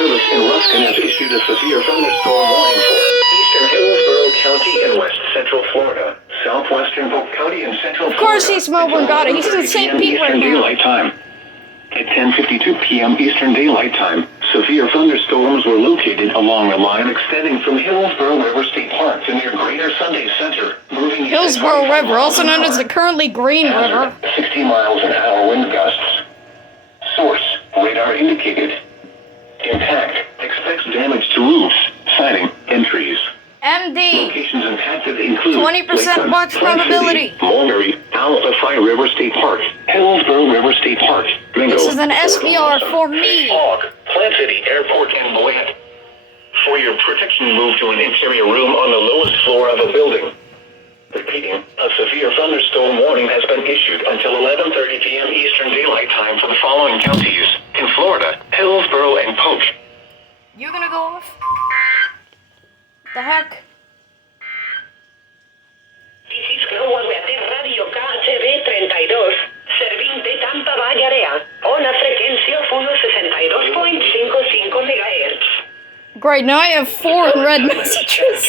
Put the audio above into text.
Service in Ruskin has issued a severe thunderstorm warning for eastern Hillsborough County and west central Florida, southwestern Polk County and central Florida. Of course he's Melbourne, got it. He's in St. Pete right now. Daylight time. At 10:52 p.m. Eastern Daylight Time, severe thunderstorms were located along the line extending from Hillsborough River State Park to near Greater Sunday Center, moving Hillsborough River, also known as the currently Green River. 60 miles an hour wind gusts. Source, radar indicated. Impact, expects damage to roofs, siding, and trees. MD. Locations impacted include 20% box probability. Mulberry, Alpha River State Park, Hillsborough River State Park, Mingo, This is an SVR for me. Hog, Plant City Airport, and Moyet. For your protection, move to an interior room on the lowest floor of a building. Repeating, a severe thunderstorm warning has been issued until 11:30 p.m. Eastern Daylight Time for the following counties in Florida, Hillsborough, and Polk. You're gonna go off? The heck? This is Global Weather Radio KCB 32, serviente Tampa Bay Area, una frecuencia 162.55 MHz. Great, now I have 4 in red messages.